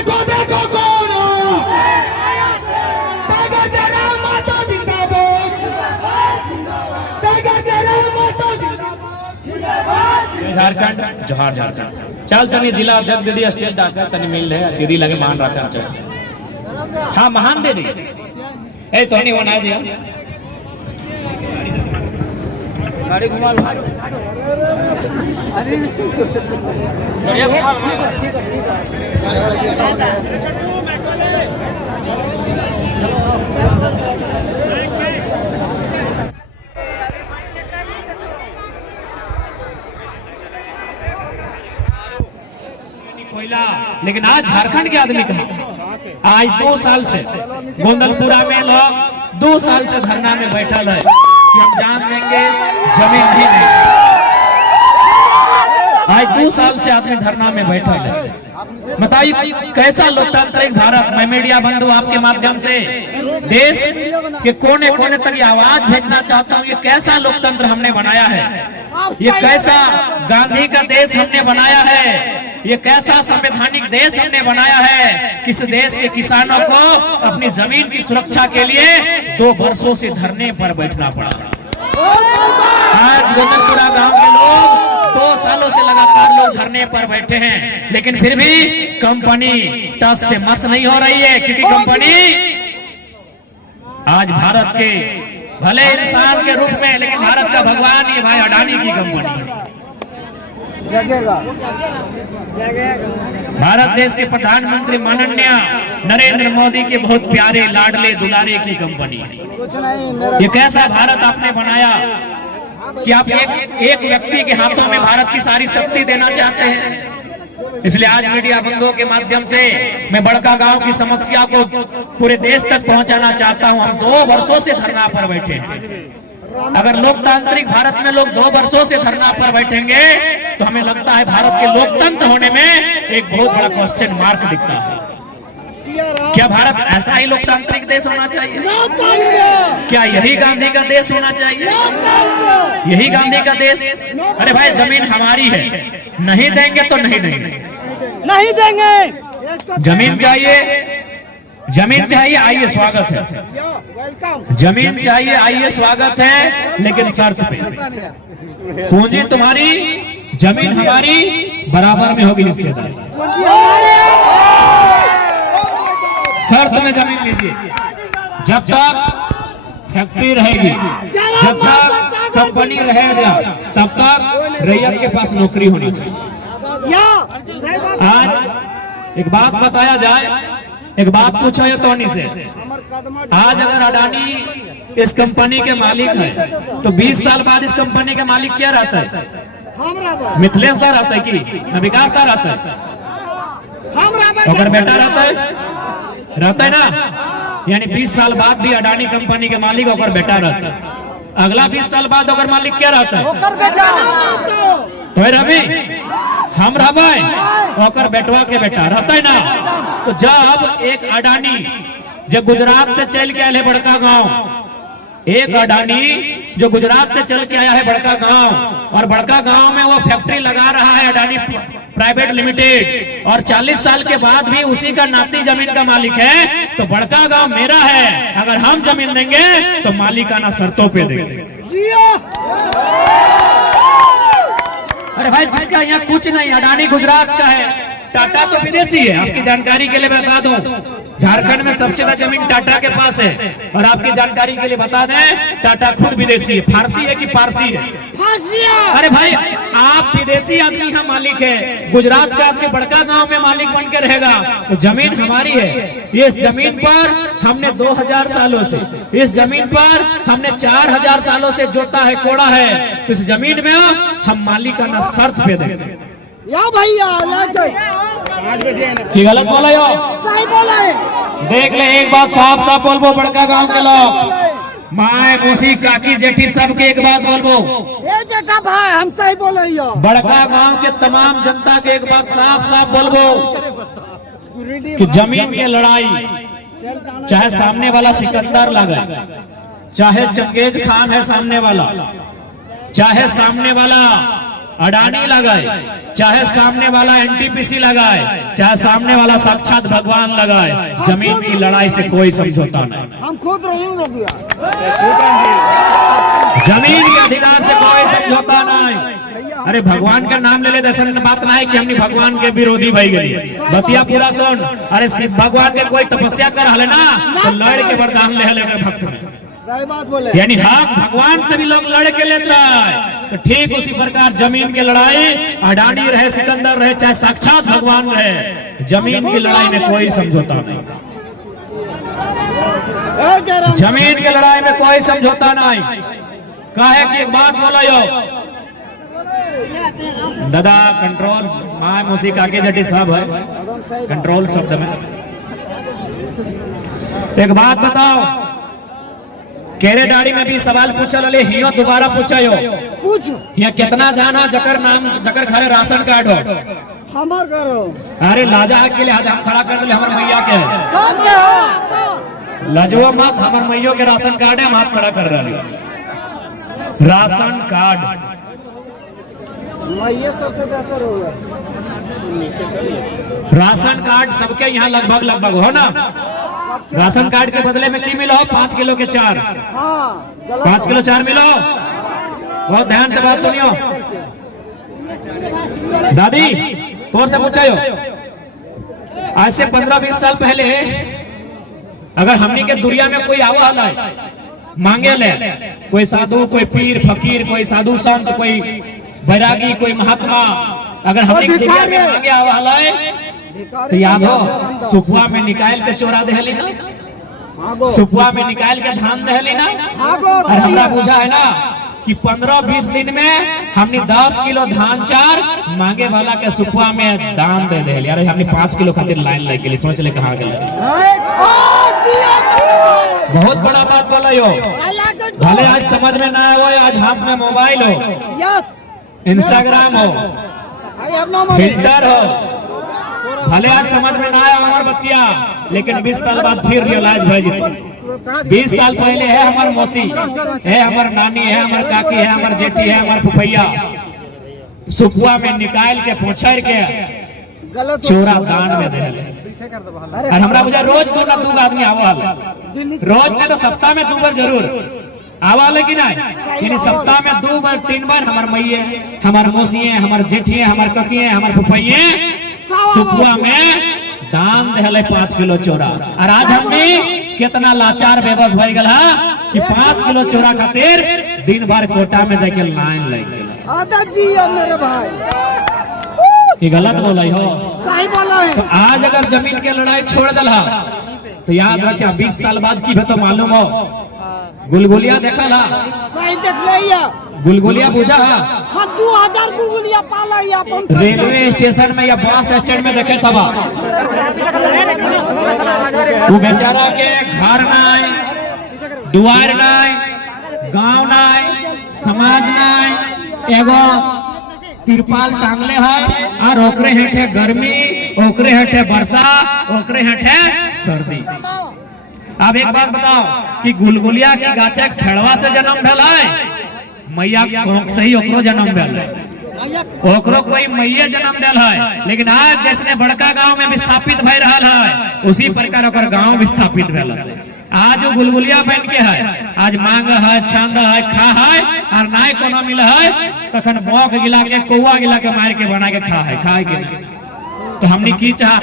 देखो देखो कौन टाइगर तेरा माता जिंदाबाद, टाइगर तेरा माता जिंदाबाद। झारखंड जोहार झारखंड। चल तनी जिला अध्यक्ष दीदी स्टेज डाकर तनी मिल रहे दीदी लगे मान रखा चाहिए। हाँ महान दीदी ए तो नहीं होना जी गाड़ी घुमा लो लेकिन आज झारखंड के आदमी कहा आज 2 साल से गोंदलपुरा में लोग 2 साल से धरना में बैठल है कि हम जान देंगे जमीन नहीं देंगे। आज 2 साल से आदमी धरना में बैठल है। बताइए कैसा लोकतांत्रिक भारत। मैं मीडिया बंधु आपके माध्यम से देश के कोने कोने तक ये आवाज भेजना चाहता हूँ। ये कैसा लोकतंत्र हमने बनाया है, ये कैसा गांधी का देश हमने बनाया है, ये कैसा संवैधानिक देश हमने बनाया है। किस देश के किसानों को अपनी जमीन की सुरक्षा के लिए 2 वर्षों से धरने पर बैठना पड़ा। आज गोंदलपुरा गांव के लोग 2 सालों से लगातार लोग धरने पर बैठे हैं, लेकिन फिर भी कंपनी टस से मस नहीं हो रही है, क्योंकि कंपनी आज भारत के भले इंसान के रूप में, लेकिन भारत का भगवान ये भाई अडानी की कंपनी है। भारत देश के प्रधानमंत्री माननीय नरेंद्र मोदी के बहुत प्यारे लाडले दुलारे की कंपनी है। ये कैसा भारत आपने बनाया कि आप एक व्यक्ति के हाथों में भारत की सारी शक्ति देना चाहते हैं। इसलिए आज मीडिया बंधुओं के माध्यम से मैं बड़का गांव की समस्या को पूरे देश तक पहुंचाना चाहता हूं। हम 2 वर्षों से धरना पर बैठे हैं। अगर लोकतांत्रिक भारत में लोग 2 वर्षों से धरना पर बैठेंगे तो हमें लगता है भारत के लोकतंत्र होने में एक बहुत बड़ा क्वेश्चन मार्क दिखता है। क्या भारत ऐसा ही लोकतांत्रिक देश होना चाहिए? क्या यही गांधी का देश होना चाहिए? यही गांधी का देश? अरे भाई जमीन हमारी है, नहीं देंगे तो नहीं देंगे, नहीं देंगे। जमीन चाहिए, जमीन चाहिए, आइए स्वागत है। जमीन चाहिए, आइए स्वागत है, लेकिन शर्त पे पूंजी तुम्हारी, जमीन हमारी, बराबर में होगी हिस्सेदारी। शर्त में जमीन लीजिए। जब तक फैक्ट्री रहेगी, जब तक कंपनी रहेगा, तब तक रैयत के पास नौकरी होनी चाहिए। आज एक बात बताया जाए, एक बात पूछो ये टोनी से। आज अगर अडानी इस कंपनी के मालिक है तो 20 साल बाद इस कंपनी के मालिक क्या रहता है? मिथिलेश दा रहता है कि न विकास दा रहता है? अगर बेटा रहता है ना। यानी 20 साल बाद भी अडानी कंपनी के मालिक अगर बेटा रहता है, अगला 20 साल बाद अगर मालिक क्या रहता है? तो रवि हम रहबे ओकर बेटवा के बेटा रहता है ना। तो जब एक अडानी जो गुजरात से चल के आया है बड़का गांव, एक अडानी जो गुजरात से चल के आया है बड़का गांव, और बड़का गांव में वो फैक्ट्री लगा रहा है अडानी प्राइवेट लिमिटेड, और 40 साल के बाद भी उसी का नाती जमीन का मालिक है, तो बड़का गांव मेरा है। अगर हम जमीन देंगे तो मालिकाना शर्तों पे देंगे। अरे भाई जिसका यहाँ कुछ नहीं, अडानी गुजरात का है, टाटा तो विदेशी है। आपकी जानकारी के लिए बता दूं, झारखंड में सबसे ज्यादा जमीन टाटा के पास है। और आपकी जानकारी के लिए बता दें, टाटा खुद विदेशी है। फारसी है कि पारसी है? अरे भाई आप विदेशी आदमी यहाँ मालिक है, गुजरात का आदमी बड़का गांव में मालिक बन के रहेगा, तो जमीन हमारी है। इस जमीन पर हमने 2000 सालों से, इस जमीन पर हमने 4000 सालों से जोता है, कोड़ा है, तो इस जमीन में हम मालिकाना शर्त पे देंगे। की गलत बोला यो? सही बोला है। देख ले, एक बात साफ साफ बोलबो बड़का गांव के लोग, माए मौसी काकी जेठी सबके एक बात बोलबो, ये जेठा भाई हम सही बोले यो। बड़का गांव के तमाम जनता के एक बात साफ साफ बोलबो कि जमीन की लड़ाई चाहे सामने वाला सिकंदर लगे, चाहे चंगेज खान है सामने वाला, चाहे सामने वाला अडानी लगाए, चाहे सामने वाला एनटीपीसी लगाए, चाहे सामने वाला साक्षात भगवान लगाए, जमीन की लड़ाई से कोई समझौता नहीं। हम खुद रहेंगे, जमीन के अधिकार से कोई समझौता नहीं। अरे भगवान का नाम ले ले, ऐसा बात ना है कि हमने भगवान के विरोधी भाई गए। बतिया पूरा सुन। अरे शिव भगवान के कोई तपस्या कर हले ना, तो लड़ के वरदान ले हले भक्त में। सही बात बोले। यानी हम भगवान से भी लोग लड़ के लेते हैं, तो ठीक उसी प्रकार जमीन की लड़ाई, अडानी रहे, सिकंदर रहे, चाहे साक्षात भगवान रहे, जमीन की लड़ाई में कोई समझौता नहीं। जमीन की लड़ाई में कोई समझौता नहीं। काहे कि एक बात बोला यो दादा, कंट्रोल माँ मौसी काके जटी साहब है, कंट्रोल शब्द में एक बात बताओ। केरे दाढ़ी में भी सवाल पूछा ले, हियो दोबारा पूछा यो, पूछ यहाँ कितना जाना जकर नाम जकर घरे राशन कार्ड हो, हमार करो। अरे लाजा के लिए हम खड़ा कर दिले, हमारे मैया के सामने हो। लाजवा मत, हमारे मैयो के राशन कार्ड है, हम हाथ खड़ा कर रहे। राशन कार्ड ये सबसे बेहतर होगा। राशन कार्ड सबके यहाँ लगभग लगभग हो ना। राशन कार्ड के बदले में की मिलो? 5 किलो के 4। हाँ, 5 किलो 4 मिलो। बहुत ध्यान से बात सुनियो दादी, तोर से पूछायो, आज से 15-20 साल पहले अगर हमनी के दुनिया में कोई आवा हला है मांगे ले, कोई साधु, कोई पीर फकीर, कोई साधु संत, कोई बैरागी, कोई महात्मा, अगर हमने दुनिया में मांगे आवा हला है, तो याद हो सुपुआ में निकाल के चोरा दहली ना, सुपुआ में निकाल के धान दहली ना। और हमरा बुझा है ना कि 15-20 दिन में हमने 10 किलो धान चार मांगे वाला के सुपुआ में दान दे दे। यार हमने 5 किलो खातिर लाइन लग गई, सोच ले कहाँ गए। बहुत बड़ा बात बोला यो, भले आज समझ में ना आए, आज हाथ में मोबाइल हो, इंस्टाग्राम हो, फिल्टर हो, भले आज समझ में ना आया हमार बतिया, लेकिन 20 साल बाद फिर रियलाइज भाई जी 20 साल पहले है हमार मौसी है, हमार नानी है, हमार काकी है, हमार जेठी है, हमार फुफैया सुपुआ में निकाल के पोछर के चोरा दान में दे। और हमरा बुझा रोज 2 आदमी आवा, रोज में तो सप्ताह में 2 बार जरूर आवा, लेकिन यानी सप्ताह में 2 बार 3 बार हमार मैये, हमार मौसी है, हमार जेठी है, हमार ककी है, हमार फुफैये सुपुआ में दान दे 5 किलो चोरा। और आज हमने कितना लाचार बेबस भई गल कि 5 किलो चोरा खातिर दिन भर कोटा में जाके लाइन लग गया। आदा जी मेरे भाई, ये गलत बोला हो, सही बोला है। तो आज अगर जमीन के लड़ाई छोड़ दल तो याद रखिए 20 साल बाद की तो मालूम हो। गुलगुलिया देखा ला, सही देख लिया, गुलगुलिया बुझा हाँ 2000 गुलगुलिया पाला अपन रेलवे स्टेशन में या बस स्टैंड में देखे तबा वो बेचारा के घर नाय, दुआर नाय, गांव नाय, समाज नाय, एगो तिरपाल टांगले है और ओकरे हेठे गर्मी, ओकरे हेठे वर्षा, ओकरे हेठे सर्दी। अब एक बात बताओ कि गुलगुलिया की गाछे फेड़वा से जन्म भेल है, मैया से ही ओकरो जन्म भेल है, ओकरो कोई मैया जन्म दिल है, लेकिन आज जैसे बड़का गांव में विस्थापित भय रहा है उसी प्रकार ओकर गांव विस्थापित भेल है। आज वो गुलगुलिया बन के है, आज मांग है, छंद है, खा है, और नाय कोनो मिल है तखन मौक गिला के कौआ गिला के मार के बना के खा है, खाए के। तो हमने की चाह,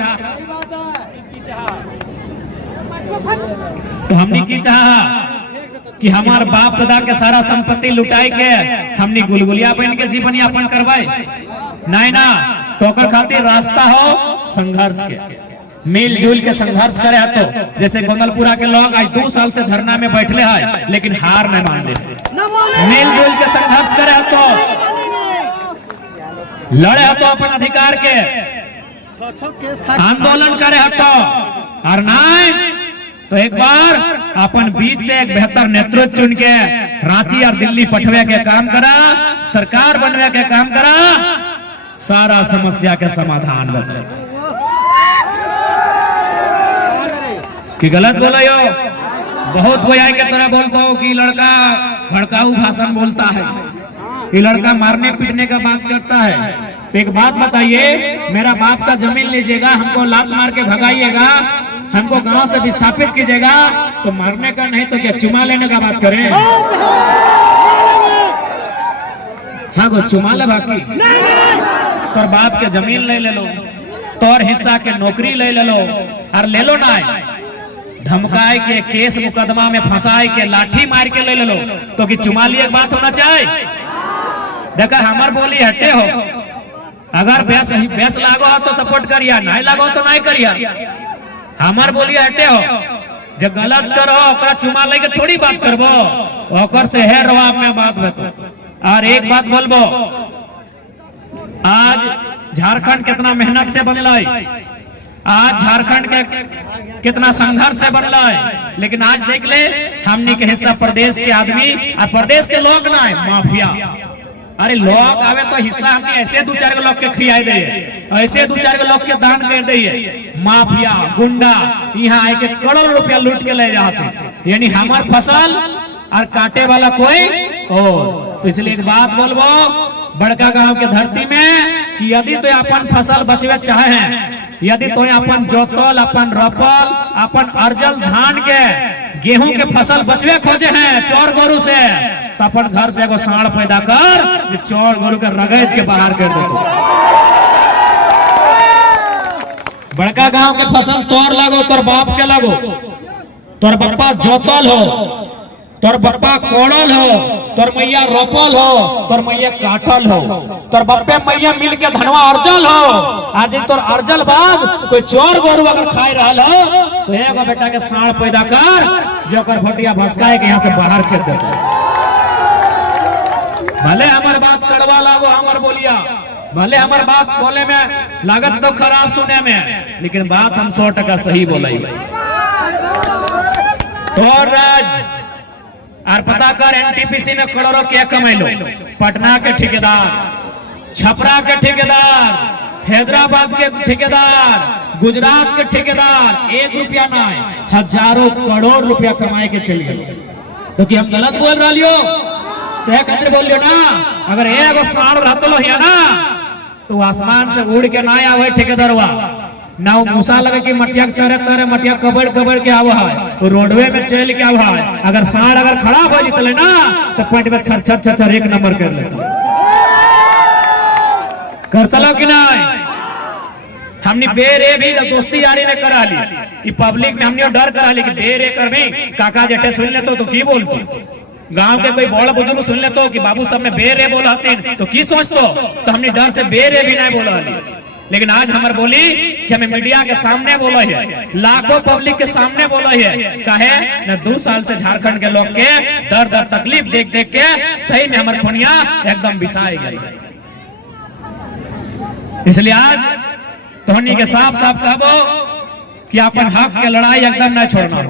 तो हमने की चाह कि हमार बाप दादा के सारा संपत्ति लुटाई के हमने गुलगुलिया बन के जीवन यापन करवाए, नहीं ना। तो खातिर रास्ता हो संघर्ष के, मिलजुल के संघर्ष करे। तो जैसे गोंदलपुरा के लोग आज 2 साल से धरना में बैठले हैं लेकिन हार नहीं मान ले, मिलजुल के संघर्ष करे तो लड़े तो अपन अधिकार के आंदोलन करे तो, और नहीं तो एक बार अपन बीच से एक बेहतर नेतृत्व चुन के रांची और दिल्ली पठवे के काम करा, सरकार बनवे के काम करा, सारा समस्या के समाधान बता। कि गलत बोला यो, बहुत वही के तरह बोलता हो कि लड़का भड़काऊ भाषण बोलता है, ये लड़का मारने पीटने का बात करता है। तो एक बात बताइए, मेरा बाप का जमीन लीजिएगा, हमको लात मार के भगाइएगा, हमको गांव से विस्थापित कीजिएगा, तो मारने का नहीं तो क्या चुमा लेने का बात करें? हाँ को चुमा ले बाकी तोर बाप के जमीन ले लो, तोर हिस्सा के नौकरी ले लो, और ले लो ना धमकाए के केस मुकदमा में फंसाए के लाठी मार के ले लो, तो कि चुमा लिए बात होना चाहिए। देखा हमार बोली हटे हो, अगर बेस लागो तो सपोर्ट करिया, नहीं लागो तो नहीं करिया। हमार बोली हटे हो, जब गलत करो ओकरा चुमा लेके थोड़ी बात करबो, ओकर से है रवा में बात बतो। और एक बात बोलबो, आज झारखंड कितना मेहनत से बनल, आज झारखंड के कितना संघर्ष से बनल, लेकिन आज देख ले हमने के हिस्सा प्रदेश के आदमी और प्रदेश के लोग ना माफिया। अरे लोग आवे तो हिस्सा हमने ऐसे दो चार लोग के खियाई दे, ऐसे दो चार लोग के दान कर दे। माफिया गुंडा यहाँ आए के करोड़ रुपया लूट के ले जाते, यानी हमार फसल और काटे वाला कोई और। तो इसलिए एक बात बोलबो बड़का गांव के धरती में कि यदि तो अपन फसल बचवे चाहे हैं, यदि तो अपन जोतल, अपन रोपल, अपन अर्जल धान के गेहूं के फसल बचवे खोजे हैं चोर गोरू से, तो अपन घर से एगो साढ़ पैदा कर जो चोर गोरू के रगड़ के बाहर कर देतो। बड़का गांव के फसल तोर लगो, तोर बाप के लगो, तोर बप्पा जोतल हो, तोर बप्पा कोड़ल हो, तोर मैया रोपल हो, तोर मैया काटल हो, तोर बप्पे मैया मिल के धनवा अर्जल हो। आज तोर अर्जल बाद कोई चोर गोरू अगर खाई रहा हो तो एगो बेटा के साढ़ पैदा कर जो कर भोटिया भसकाए के यहाँ से बाहर कर देते। भले हमार बात कड़वा लागो, हमार बोलिया भले हमार बात बोले में लागत तो खराब सुने में, लेकिन बात हम 100% सही बोला। तोर राज और पता कर एनटीपीसी में करोड़ों क्या कमैलो, पटना के ठेकेदार, छपरा के ठेकेदार, हैदराबाद के ठेकेदार, गुजरात के ठेकेदार 1 रुपया नहीं हजारों करोड़ रुपया कमाए के चल जाए। तो कि हम गलत बोल रहा लियो से खातिर बोल लियो ना, अगर एगो साढ़ रहतलो हिया ना तो आसमान से उड़ के ना आवे ठेकेदारवा, ना मूसा लगे कि मटिया तरे तरे मटिया कबड़ कबड़ के आवा है, रोडवे में चल के आवा है। अगर साढ़ अगर खराब हो जितले ना तो पॉइंट में छर छर छर 1 नंबर कर लेता। करतलो कि नहीं? हमने बेरे भी दोस्ती यारी ने करा ली, ये पब्लिक में हमने डर करा ली कि बेरे कर में काका जेठे सुन ले तो की बोलती, गांव के कोई बड़ा बुजुर्ग सुन ले तो कि बाबू सब में बेरे बोलाते तो की सोचतो, तो हमने डर से बेरे भी नहीं बोला ली। लेकिन आज हमार बोली कि हमें मीडिया के सामने बोला है, लाखों पब्लिक के सामने बोला है, कहे न 2 साल से झारखंड के लोग के दर्द और तकलीफ देख देख के सही में हमार खुनिया एकदम बिसाई गई। इसलिए आज तोहनी के साफ साफ कहबो कि अपन हक के लड़ाई एकदम न छोड़ना,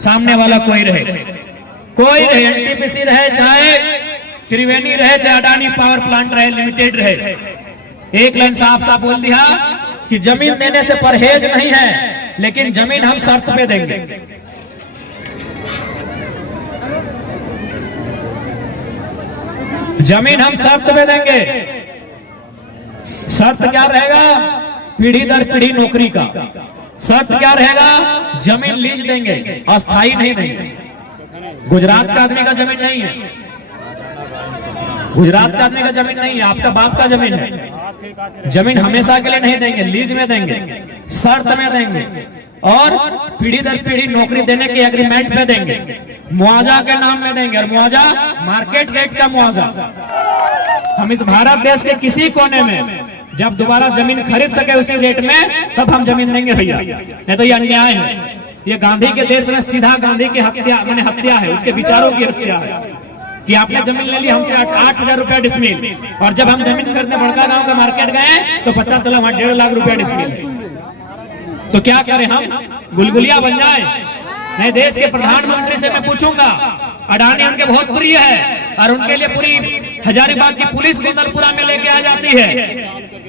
सामने वाला कोई रहे, एनटीपीसी रहे, चाहे त्रिवेणी रहे, चाहे अडानी पावर प्लांट रहे, लिमिटेड रहे, एक लाइन साफ साफ बोल दिया कि जमीन देने से परहेज नहीं है, लेकिन जमीन हम शर्त पे देंगे। जमीन हम शर्त पे देंगे। शर्त क्या रहेगा? पीढ़ी दर पीढ़ी नौकरी का। शर्त क्या रहेगा? जमीन लीज देंगे, अस्थाई नहीं देंगे। गुजरात का आदमी का जमीन नहीं है, गुजरात का आदमी का जमीन नहीं है, आपका बाप का जमीन है। जमीन हमेशा के लिए नहीं देंगे, लीज में देंगे, शर्त में देंगे, और पीढ़ी दर पीढ़ी नौकरी देने के एग्रीमेंट पे देंगे, मुआवजा के नाम में देंगे, और मुआवजा मार्केट रेट का मुआवजा। हम इस भारत देश के किसी कोने में जब दोबारा जमीन खरीद सके उसी रेट में, तब हम जमीन देंगे भैया, नहीं तो ये अन्याय है। ये गांधी के देश में सीधा गांधी की हत्या माने हत्या है, उसके विचारों की हत्या है कि आपने जमीन ले ली हमसे 8,000 रुपया डिसमिल, और जब हम जमीन खरीदने बड़का गांव का मार्केट गए तो पता चला वहां 1.5 लाख रुपया डिसमिल। तो क्या करें हम? गुलगुलिया बन जाए? नहीं, देश के प्रधानमंत्री से मैं पूछूंगा, अडानी उनके बहुत प्रिय है और उनके लिए पूरी हजारीबाग की पुलिस गोदलपुरा में लेके आ जाती है।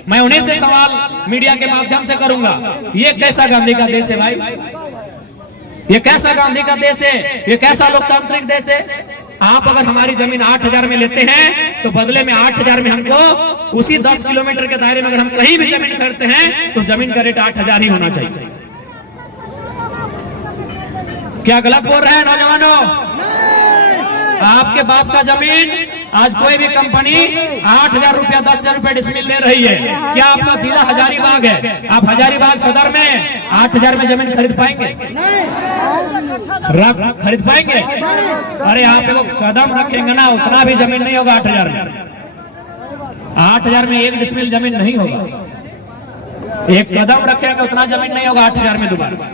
मैं उन्हीं से सवाल मीडिया के माध्यम से करूंगा, ये कैसा गांधी का देश है भाई? ये कैसा गांधी का देश है? ये कैसा लोकतांत्रिक देश है? आप अगर हमारी जमीन 8,000 में लेते हैं तो बदले में 8,000 में हमको उसी 10 किलोमीटर के दायरे में अगर हम कहीं भी जमीन खरीदते हैं तो जमीन का रेट 8,000 ही होना चाहिए। क्या गलत बोल रहे हैं नौजवानों? आपके बाप का जमीन आज कोई भी कंपनी 8,000 रुपया 10,000 रुपया डिसमिल ले रही है। क्या आपका जिला हजारीबाग है? आप हजारीबाग सदर में 8,000 में जमीन खरीद पाएंगे? खरीद पाएंगे? अरे आप लोग कदम रखेंगे ना, उतना भी जमीन नहीं होगा 8,000 में। 8,000 में एक डिसमिल जमीन नहीं होगा। एक कदम रखेंगे उतना जमीन नहीं होगा 8,000 में दोबारा।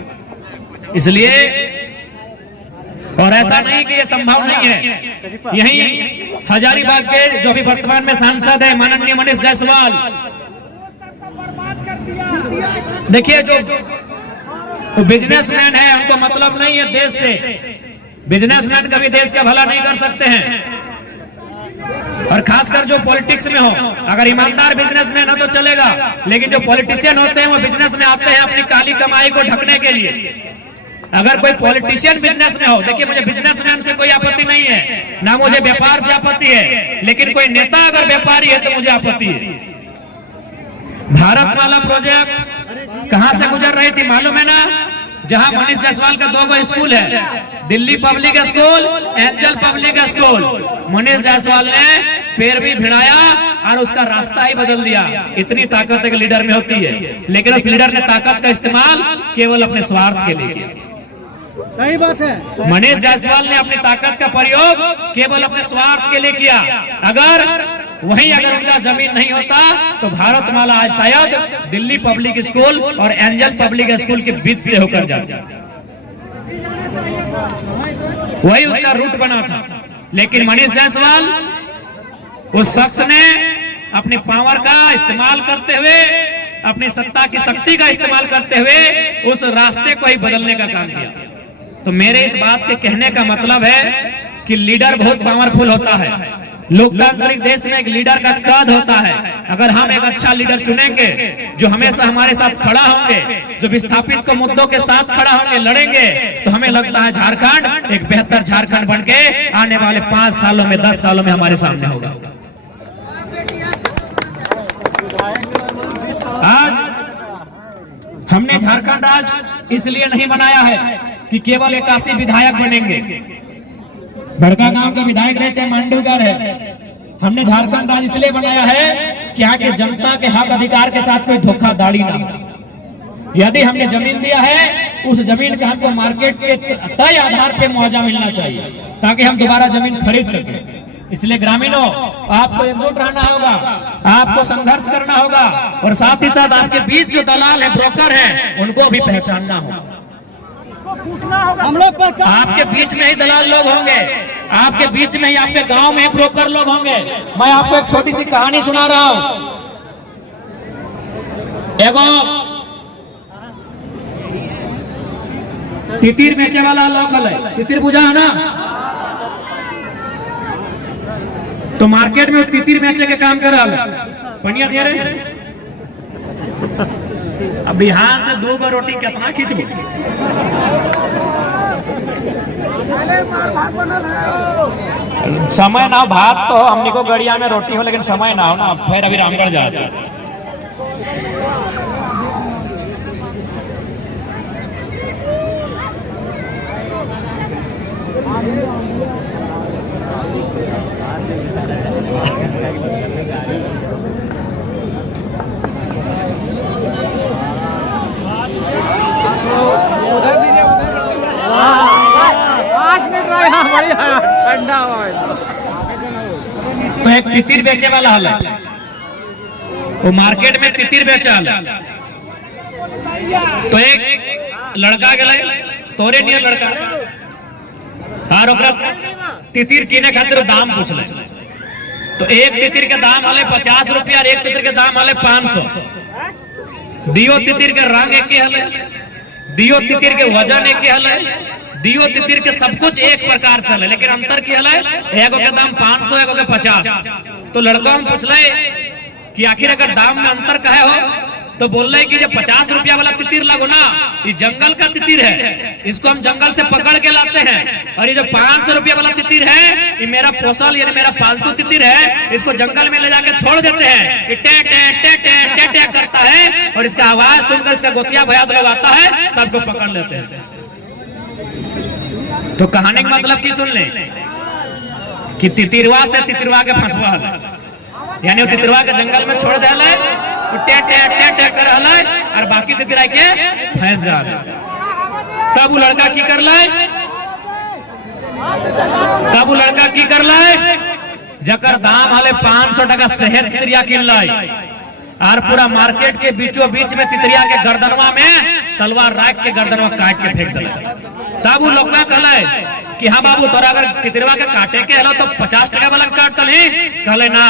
इसलिए और ऐसा नहीं कि ये संभव नहीं है। यही हजारीबाग के जो भी वर्तमान में सांसद है माननीय मनीष जायसवाल, देखिए जो बिजनेसमैन है हमको मतलब नहीं है देश से। बिजनेसमैन कभी देश का भला नहीं कर सकते हैं, और खासकर जो पॉलिटिक्स में हो। अगर ईमानदार बिजनेसमैन हो तो चलेगा, लेकिन जो पॉलिटिशियन होते हैं वो बिजनेस में आते हैं अपनी काली कमाई को ढकने के लिए। अगर कोई पॉलिटिशियन बिजनेस में हो, देखिए मुझे बिजनेसमैन से कोई आपत्ति नहीं है, ना मुझे व्यापार से आपत्ति है, लेकिन कोई नेता अगर व्यापारी है तो मुझे आपत्ति है। भारतमाला प्रोजेक्ट कहां से गुजर रही थी मालूम है ना? जहां मनीष जायसवाल का 2 स्कूल है, Delhi public school, angel public school. Manish Jaiswal ने पैर भी भिड़ाया और उसका रास्ता ही बदल दिया। इतनी ताकत एक लीडर में होती है, लेकिन उस लीडर ने ताकत का इस्तेमाल केवल अपने स्वार्थ के लिए किया। सही बात है। मनीष जायसवाल ने अपनी ताकत का प्रयोग केवल अपने स्वार्थ के लिए किया। अगर उनका जमीन नहीं होता तो भारतमाला आज शायद दिल्ली पब्लिक स्कूल और एंजल पब्लिक स्कूल के बीच से होकर जाता। वही उसका रूट बना था, लेकिन मनीष जायसवाल उस शख्स ने अपनी पावर का इस्तेमाल करते हुए, अपनी सत्ता की शक्ति का इस्तेमाल करते हुए उस रास्ते को ही बदलने का काम किया। तो मेरे इस बात के कहने का मतलब है कि लीडर बहुत पावरफुल होता है। लोकतांत्रिक देश में एक लीडर का कद होता है। अगर हम एक अच्छा लीडर चुनेंगे जो हमेशा हमारे साथ खड़ा होंगे, जो विस्थापित को मुद्दों के साथ खड़ा होंगे, लड़ेंगे, तो हमें लगता है झारखंड एक बेहतर झारखंड बनके आने वाले 5 सालों में 10 सालों में हमारे सामने होगा। आज हमने झारखंड राज्य इसलिए नहीं बनाया है कि केवल 81 विधायक बनेंगे। बड़का गांव का विधायक रहे चाहे मांडवगढ़ है, हमने झारखंड राज्य इसलिए बनाया है कि यहाँ के जनता के हक अधिकार के साथ कोई धोखाधड़ी ना हो। यदि हमने जमीन दिया है, उस जमीन का हमको मार्केट के तय आधार पे मुआवजा मिलना चाहिए ताकि हम दोबारा जमीन खरीद सके। इसलिए ग्रामीणों, आपको एकजुट रहना होगा, आपको संघर्ष करना होगा, और साथ ही साथ आपके बीच जो दलाल है, ब्रोकर है, उनको भी पहचानना होगा। हम लोग आपके बीच में ही दलाल लोग होंगे, आपके बीच में ही, आपके गांव में ही ब्रोकर लोग होंगे। मैं आपको एक छोटी सी कहानी सुना रहा हूं। एगो तितिर बेचे वाला लोकल है, तितिर बुझा है ना? तो मार्केट में तितिर बेचे के काम कर रहा है। पनिया दे रहे, अब बिहार से 2 रोटी कितना खींचबो? समय ना हो, भात तो हमने को गड़िया में रोटी हो, लेकिन समय ना हो ना, फिर अभी रामगढ़ जाते। ठंडा तो एक तितिर बेचे वाला हल, वो मार्केट में तितिर बेचल। तो एक लड़का गए, तोरे नियर लड़का, और ओकरा तितिर किने खातिर दाम पूछले। तो एक तितिर के दाम हले 50 रुपया, और एक तितिर के दाम हले 500। दियो तितिर के रंग एक हले, दियो तितिर के वजन एक हले, दियो तितिर के सब कुछ एक प्रकार से है, लेकिन अंतर की हले, एगो के दाम 500, एगो के 50। तो लड़का हम पूछले कि आखिर अगर दाम में अंतर कहे हो तो बोल रहे कि जो 50 रुपया वाला तितिर लगो ना, ये जंगल का तितिर है, इसको हम जंगल से पकड़ के लाते हैं। और ये जो 500 रुपया वाला तितिर है, ये मेरा पोसल यानी मेरा पालतू तितिर है, इसको जंगल में ले जाके छोड़ देते हैं। ये टे टे टे टे टे टे करता है और इसका आवाज सुनकर इसका गोतिया भैया लोग आता है, सबको पकड़ लेते हैं। तो कहानी का मतलब की सुन ले कि तितिरवा से तितिरवा के फंसवा, यानी वो तितिरवा के जंगल में छोड़ जाए टे टे टे टे कर और बाकी तितिरा के फंस जा। तब वो लड़का की कर ले, तब वो लड़का की कर ले, जकर दाम हाले 500 टका शहर तितरिया किन लाई और पूरा मार्केट के बीचों बीच में तितरिया के गर्दनवा में तलवार राख के गर्दनवा काट के फेंक दिला। तब वो लोग कहले कि हाँ बाबू तोरा अगर तितरवा के काटे के हलो तो 50 टका वाला काट तली, कहले ना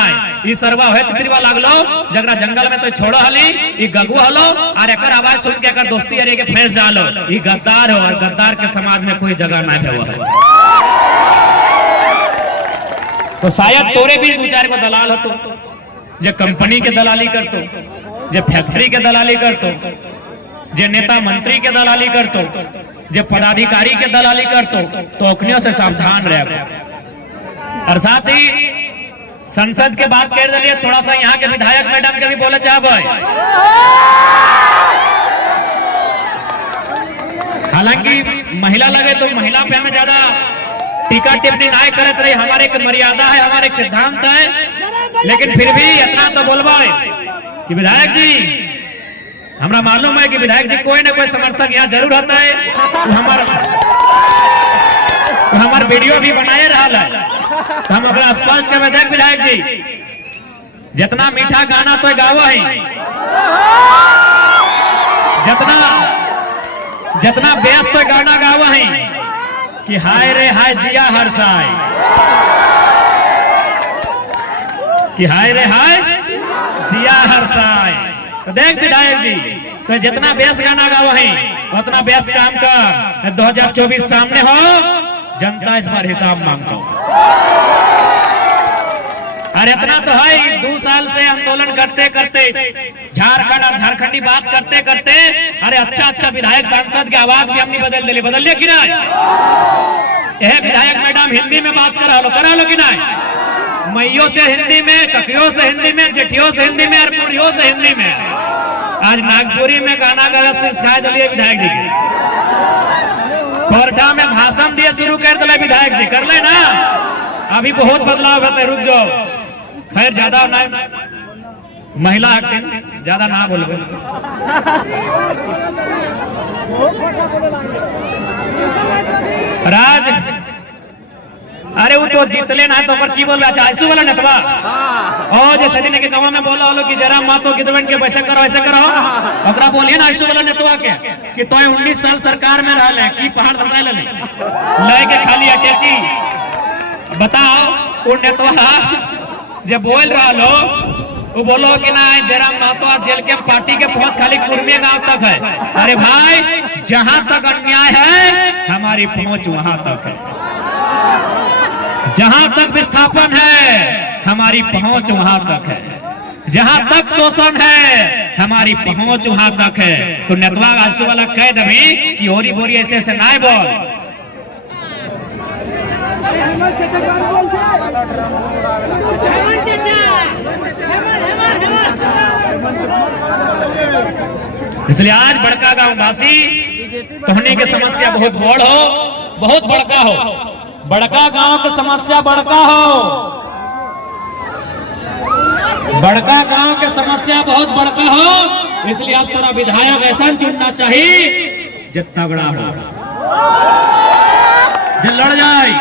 ई सरवा है तितरवा लागलो जगरा जंगल में तो छोड़ो हली, ई गगु हलो और एकर आवाज सुन के एकर दोस्ती अरे के फंस जालो। ई गद्दार हो और गद्दार के समाज में कोई जगह ना है। तो शायद तोरे भी दो चार को दलाल हो, तो जो कंपनी के दलाली करतो, जो फैक्ट्री के दलाली करतो, जो नेता मंत्री के दलाली करतो, जो पदाधिकारी के दलाली करतो, तो ओकनियों से सावधान रहे। और साथ ही संसद के बात कर रही है, थोड़ा सा यहाँ के विधायक मैडम के भी बोले चाहे। हालांकि महिला लगे तो महिला पे हमें ज्यादा टीका टिप्पणी ना करते रहे, हमारे एक मर्यादा है, हमारे एक सिद्धांत है, लेकिन फिर भी इतना तो बोलबा कि विधायक जी हमरा मालूम है कि विधायक जी कोई ना कोई समर्थक यहाँ जरूर होता है, हमार वीडियो भी बनाए रहा है, तो हम अपना स्पष्ट कर देख विधायक जी जितना मीठा गाना तो गावा है, जितना व्यस्त गाना गावा है कि हाय रे हाय जिया हर्षाय, कि हाय रे हाय जिया हर्षाय। तो देख विधायक जी तो जितना बेस गाना गावा है उतना बेस काम कर, 2024 सामने हो, जनता इस बार हिसाब मांगता। अरे इतना तो है 2 साल से आंदोलन करते करते, झारखंड और झारखंडी बात करते करते, अरे अच्छा विधायक सांसद की आवाज भी हमने बदल दिया कि नहीं? यह विधायक मैडम हिंदी में बात करा लो कि नहीं? मैयों से हिंदी में, ककियों से हिंदी में, जेठियों से हिंदी में और पुरियों से हिंदी में। आज नागपुरी में गाना गा सिखा दिए विधायक जी के, कोर्टा में भाषण दिए शुरू कर दिले विधायक जी, कर ले ना, अभी बहुत बदलाव होते, रुक जाओ। खैर ज्यादा ना महिला एक्टिंग ज्यादा ना बोलबे। राज अरे वो तो जीतले ना तो पर की बोल रहा आइसू वाला नेतवा और जैसे दिन के गांव में बोला हलो कि जरा मातो गिदवन के वैसे करो ऐसे करो, ओकरा बोलिए ना आइसू वाला नेतवा के कि तोय 19 साल सरकार में रहल है की पहाड़ धसाए ले लय के खाली अटेची। बताओ वो नेतवा जब बोल रहा लो वो बोलो कि ना जरा मातो जेल के पार्टी के पहुंच खाली कुर्मी गांव तक है। अरे भाई जहां तक अन्याय है हमारी पहुंच वहां तक है, जहां तक विस्थापन है हमारी पहुंच वहां तक है, जहां तक शोषण है हमारी पहुंच वहां तक है। तो नेतवा आंसू वाला कह दबी कि ओरी बोरी ऐसे ऐसे ना बोल। इसलिए आज बड़का गांव वासी कहने की समस्या बहुत बड़ हो, बहुत बड़का हो, बड़का गांव की समस्या बड़का हो, बड़का गांव की समस्या बहुत बड़का हो। इसलिए आप थोड़ा विधायक ऐसा चुनना चाहिए जो तगड़ा हो, जो लड़ जाए,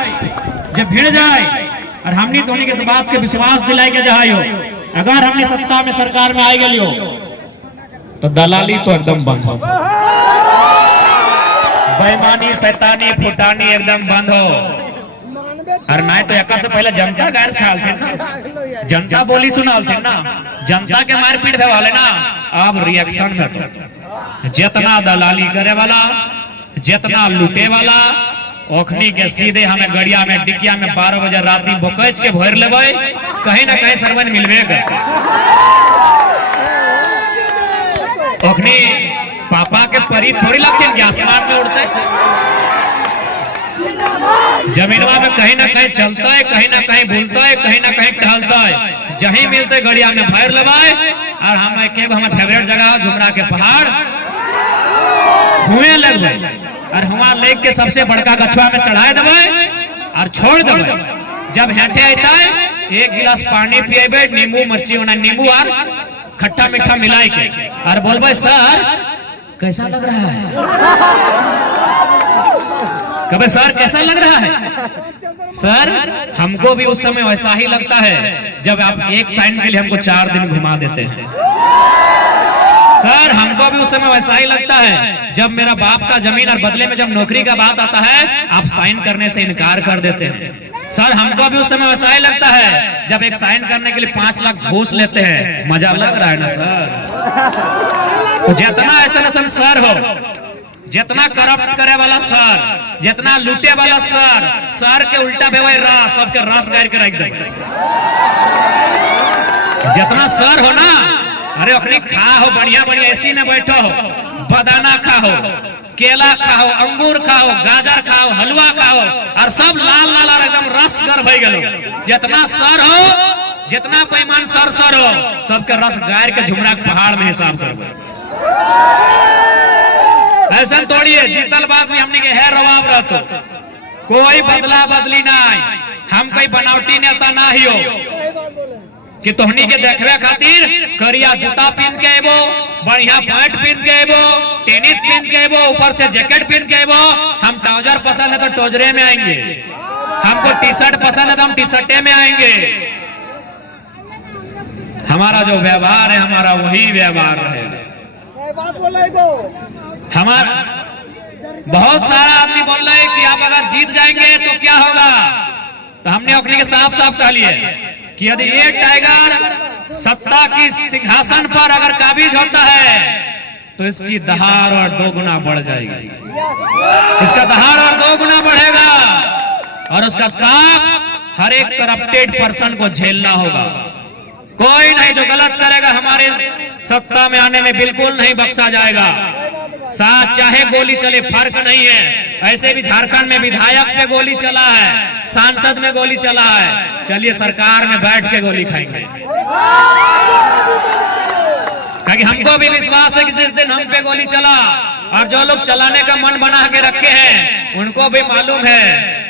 जो भिड़ जाए और हमने दोनों के बात के विश्वास दिलाए के जाए हो। अगर हमने सत्ता में सरकार में आए गए हो तो दलाली तो एकदम बंद हो, बेईमानी शैतानी फुटानी एकदम बंद हो। और नहीं तो एक से पहले जनता गैस खाल थे ना, जनता बोली सुनाल थे ना, जनता के मारपीट भे वाले ना, अब रिएक्शन में जितना दलाली करे वाला, जितना लूटे वाला, ओखनी के सीधे हमें गड़िया में डिकिया में 12 बजे रात में बोकच के भर लेबे, कहीं ना कहीं सरवन मिलवे। ओखनी पापा के परी थोड़ी लगते हैं, आसमान में उड़ते, जमीनवा में कहीं ना कहीं चलता है, कहीं ना कहीं भूलता है, कहीं ना कहीं टहलता है। जहीं मिलते गड़िया में भैर लेवाए। और हम हमारे फेवरेट जगह झुमरा के पहाड़ हुए लग गए और हमारे लेक के सबसे बड़का गछुआ में चढ़ाए दबाए और छोड़ दबाए। जब हेठे आता है एक गिलास पानी पिएबे, नींबू मिर्ची होना, नींबू और खट्टा मीठा मिलाई के और बोलबे सर कैसा लग रहा है, कबे सर कैसा लग रहा है। सर हमको भी उस समय वैसा ही लगता है जब आप एक साइन के लिए हमको 4 दिन घुमा देते हैं। सर हमको भी उस समय वैसा ही लगता है जब मेरा बाप का जमीन और बदले में जब नौकरी का बात आता है आप साइन करने से इनकार कर देते हैं। सर हमको भी उस समय वैसा ही लगता है जब एक साइन करने के लिए 5 लाख घूस लेते हैं। मजा लग रहा है ना सर। तो जितना ऐसा सर हो, जितना करप्ट करे वाला सर, जितना लूटे वाला सर, सर के उल्टा बेवाई रस, सबके रस गाड़ के रख दे। जितना सर हो ना, अरे अखनी खा हो, बढ़िया बढ़िया एसी में बैठो हो, बदाना खाओ, केला खाओ, अंगूर खाओ, गाजर खाओ, हलवा खाओ और सब लाल लाल और एकदम रसगर भई गेलो। जितना सर हो, जितना पैमान सर सर हो, सबके रस गाड़ के झुमरा के पहाड़ में हिसाब करो। ऐसा थोड़ी है जीतल बात में हमने के है रवाब रहतो, कोई बदला बदली ना आई। हम कोई बनावटी नेता ना ही हो कि तोहनी के देखवे खातिर करिया जूता पहन के एबो, बढ़िया पैंट पहन के एबो, टेनिस पहन के एबो, ऊपर से जैकेट पहन के एबो। हम ट्राउजर पसंद है तो ट्राउजरे में आएंगे, हमको टी शर्ट पसंद है तो हम टी शर्टे में आएंगे। हमारा जो व्यवहार है हमारा वही व्यवहार रहेगा। हमारा बहुत सारा आदमी बोल रहे हैं कि आप अगर जीत जाएंगे तो क्या होगा, तो हमने अपने के साफ साफ कह लिए कि यदि ये टाइगर सत्ता की सिंहासन पर अगर काबिज होता है तो इसकी दहाड़ और 2 गुना बढ़ जाएगी, इसका दहाड़ और 2 गुना बढ़ेगा और उसका ताप हर एक करप्टेड पर्सन को झेलना होगा। कोई नहीं जो गलत करेगा हमारे सत्ता में आने में बिल्कुल नहीं बख्शा जाएगा। साथ चाहे गोली चले फर्क नहीं है। ऐसे भी झारखंड में विधायक पे गोली चला है, सांसद में गोली चला है, चलिए सरकार में बैठ के गोली खाएंगे। क्योंकि हमको भी विश्वास है कि जिस दिन हम पे गोली चला और जो लोग चलाने का मन बना के रखे हैं उनको भी मालूम है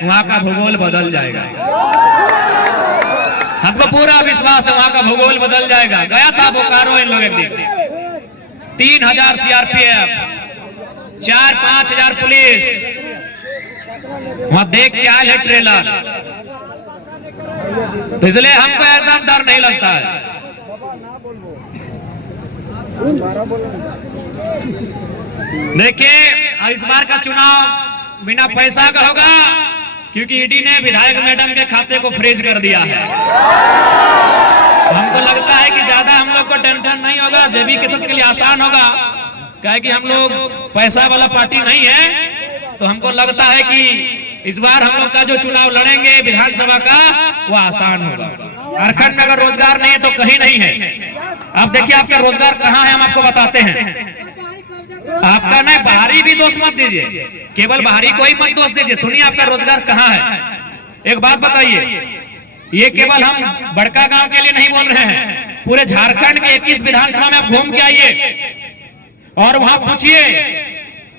वहां का भूगोल बदल जाएगा। हमको पूरा विश्वास है वहां का भूगोल बदल जाएगा। गया था बोकारो इन लोग एक दिन, 3000 सीआरपीएफ, 4-5 हजार पुलिस वहां देख के आए है ट्रेलर, तो इसलिए हमको एकदम डर नहीं लगता है। देखिए इस बार का चुनाव बिना पैसा का होगा क्योंकि ईडी ने विधायक मैडम के खाते को फ्रीज कर दिया है। हमको लगता है कि ज्यादा हम लोग को टेंशन नहीं होगा, जेबी केसेस के लिए आसान होगा, क्या कि हम लोग पैसा वाला पार्टी नहीं है। तो हमको लगता है कि इस बार हम लोग का जो चुनाव लड़ेंगे विधानसभा का वो आसान होगा। झारखंड में अगर रोजगार नहीं है तो कहीं नहीं है। अब देखिए आपका रोजगार कहाँ है, हम आपको बताते हैं। आपका नहीं बाहरी भी दोष मत दीजिए, केवल बाहरी को ही मत दोष दीजिए। सुनिए आपका रोजगार कहाँ है। एक बात बताइए, ये केवल हम बड़का गांव के लिए नहीं बोल रहे हैं, पूरे झारखंड के 21 विधानसभा में आप घूम के आइए और वहां पूछिए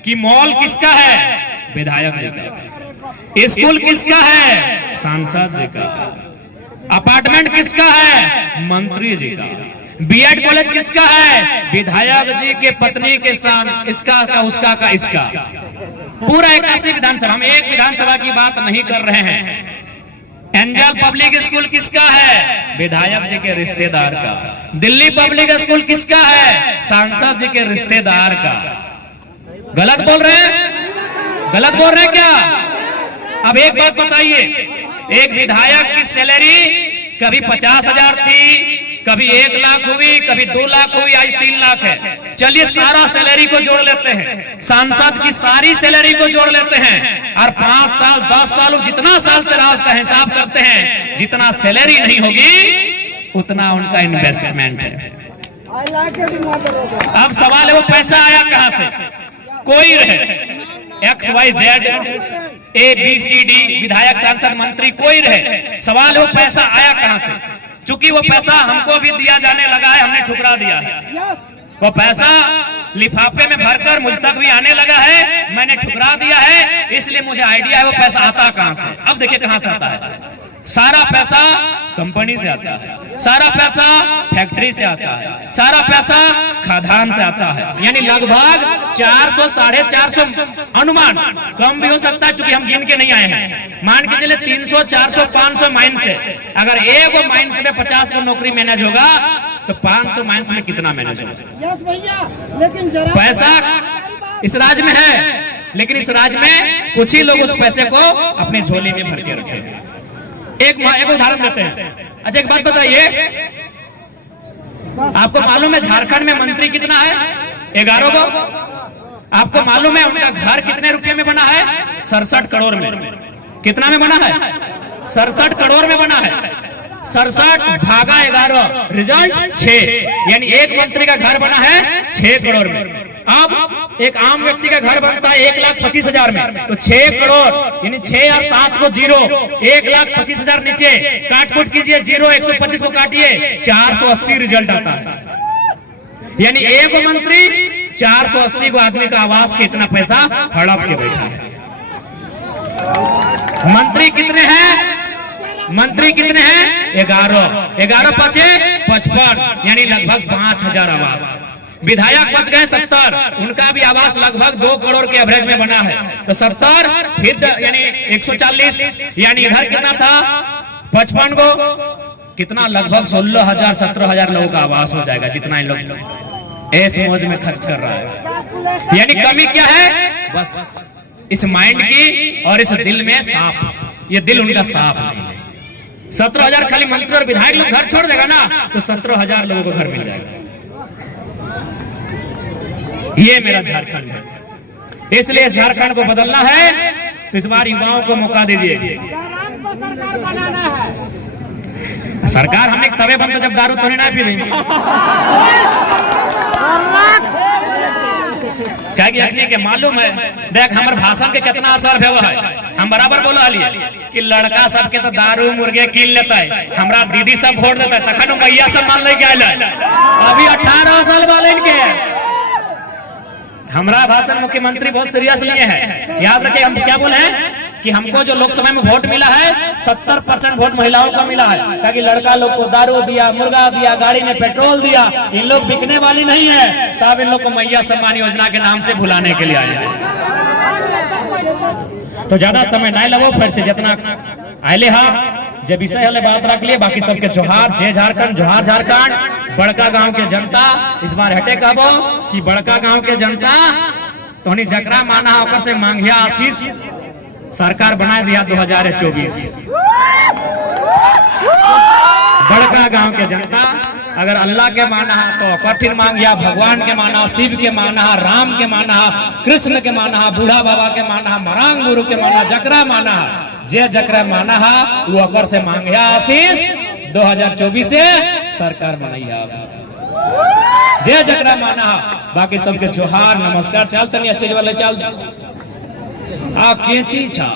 कि मॉल किसका है, विधायक जी का। स्कूल किसका है, सांसद जी का। अपार्टमेंट किसका है, मंत्री जी का। बीएड कॉलेज किसका है, विधायक जी के पत्नी के साथ, इसका का उसका का इसका। पूरा 81 विधानसभा, हम एक विधानसभा की बात नहीं कर रहे हैं। एंजल पब्लिक स्कूल किसका है, विधायक जी के रिश्तेदार का। दिल्ली पब्लिक स्कूल किसका है, सांसद जी के रिश्तेदार का। गलत बोल रहे हैं, गलत बोल रहे हैं क्या। अब एक बात बताइए, एक विधायक की सैलरी कभी 50,000 थी, कभी 1 लाख हुई, कभी 2 लाख हुई, आज 3 लाख है। चलिए सारा सैलरी को जोड़ लेते हैं, सांसद की सारी सैलरी को जोड़ लेते हैं और 5 साल 10 साल जितना साल से रहा उसका हिसाब करते हैं। जितना सैलरी नहीं होगी उतना उनका इन्वेस्टमेंट है। अब सवाल है वो पैसा आया कहां से? कोई रहे XYZ ABCD विधायक सांसद मंत्री कोई रहे, सवाल है वो पैसा आया कहां से? चूंकि वो पैसा हमको भी दिया जाने लगा है, हमने ठुकरा दिया है। वो पैसा लिफाफे में भरकर मुझ तक भी आने लगा है, मैंने ठुकरा दिया है, इसलिए मुझे आइडिया है वो पैसा आता कहां से। अब देखिए कहां से आता है। सारा पैसा कंपनी से आता है, सारा पैसा फैक्ट्री से आता है, सारा पैसा खदान से आता है। यानी लगभग 400 साढ़े 400 अनुमान, कम भी हो सकता है क्योंकि हम गिन के नहीं आए हैं। मान के चलिए 300 400 500 माइंस से, अगर एक माइंस में 50 को नौकरी मैनेज होगा तो 500 माइंस में कितना मैनेज होगा? यस भैया, लेकिन पैसा इस राज्य में है, लेकिन इस राज्य में कुछ ही लोग उस पैसे को अपने झोले में भर के रखे हैं। एक उदाहरण देते हैं। अच्छा एक बात बताइए, आपको मालूम है झारखंड में मंत्री कितना है? 11 को। आपको मालूम है उनका घर कितने रुपए में बना है? 67 करोड़ में। कितना में बना है? 67 करोड़ में बना है। 67 भागा 11 रिजल्ट 6, यानी एक मंत्री का घर बना है 6 करोड़ में। अब एक आम व्यक्ति का घर बनता है 1,25,000 में, तो 6 करोड़ यानी 6 और 7 को 0, 1,25,000 नीचे काट कूट कीजिए, 0 125 को काटिए, 480 रिजल्ट आता है। यानी एक मंत्री 480 को आदमी का आवास के इतना पैसा हड़प के बैठा है। मंत्री कितने हैं? मंत्री कितने हैं? 11 पचे 55, यानी लगभग 5,000 आवास। विधायक बच गए 70, उनका भी आवास लगभग 2 करोड़ के एवरेज में बना है, तो 70 फिर यानी 140, यानी इधर कितना था 55 को, कितना लगभग 16,000 17,000 लोगों का आवास हो जाएगा, जितना इन लोग ऐसे मौज में खर्च कर रहा है। यानी कमी क्या है? बस इस माइंड की और इस दिल में साफ, ये दिल उनका साफ नहीं है। 17,000 खाली मंत्री और विधायक लोग घर छोड़ देगा ना तो 17,000 लोगों को घर मिल जाएगा। ये मेरा झारखंड है, इसलिए झारखंड को बदलना है तो इस बार युवाओं को मौका दीजिए। सरकार हमने तबे बंद, जब दारू तो नहीं पी रही क्या कि अखनी के मालूम है। देख हमारे भाषण के कितना असर है, हम बराबर बोला लिए कि लड़का सबके तो दारू मुर्गे कीन लेता है, हमारा दीदी सब वोट देता है, तखन मैया सब मान लेके आए। अभी 18 साल वाले इनके हमारा भाषण मुख्यमंत्री बहुत सीरियस लिए है। याद रखिए हम क्या बोले हैं कि हमको जो लोकसभा में वोट मिला है 70% वोट महिलाओं का मिला है, ताकि लड़का लोग को दारू दिया, मुर्गा दिया, गाड़ी में पेट्रोल दिया, इन लोग बिकने वाली नहीं है, तब इन लोग को मैया सम्मान योजना के नाम से भुलाने के लिए आए। तो ज्यादा समय नहीं लगो, फिर से जितना आए हा जब विषय हले बात रख लिए, बाकी सबके जोहार। जय झारखंड, जोहार झारखंड। बड़का गांव के जनता इस बार हटे कहबो कि बड़का गांव के जनता तो जकरा माना होकर से मांगिया आशीष सरकार बना दिया 2024। बड़का गांव के जनता अगर अल्लाह के माना तो कठिन मांगिया, भगवान के माना, शिव के माना, राम के माना, कृष्ण के माना, बूढ़ा बाबा के माना, मरांग गुरु के माना, जकरा माना, जे जकरा माना वो अकर से मांगिया आशीष 2024 से सरकार बनैया। जे जकरा माना, बाकी सबके जोहार नमस्कार। चल तनी स्टेज वाले चल आ केची छाप,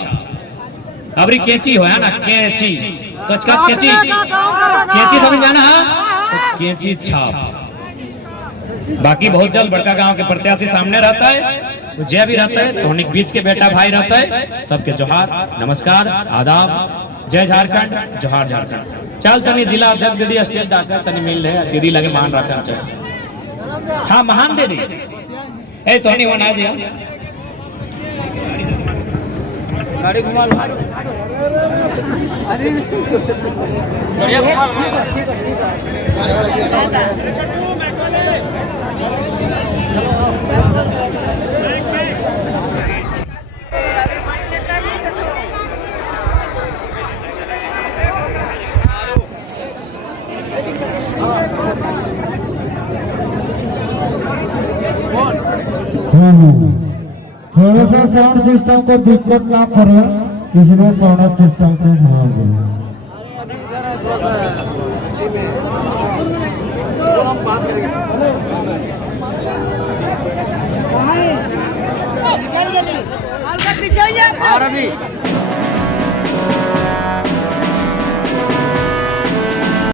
अबरी केची होया ना, केची कच कच केची, केची समझ जाना तो केची छाप। बाकी बहुत जल्द बड़का गांव के प्रत्याशी सामने रहता है, तो जय भी रहता है, तो बीच के बेटा भाई रहता है। सबके जोहार नमस्कार आदाब। जय झारखंड, जोहार झारखंड। चल तनी जिला अध्यक्ष दीदी स्टेज डाकर तनी मिल रहे, दीदी लगे मान रखा चाहिए। हाँ महान दीदी ए तो नहीं होना जी, गाड़ी घुमा लो, थोड़ा सा साउंड सिस्टम को दिक्कत ना करे, इसलिए साउंड सिस्टम से ध्यान दें।